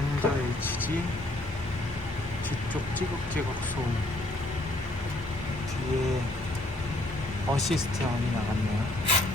렌저 HG 뒤쪽 찌걱찌걱 소음, 뒤에 어시스트 영이 나갔네요.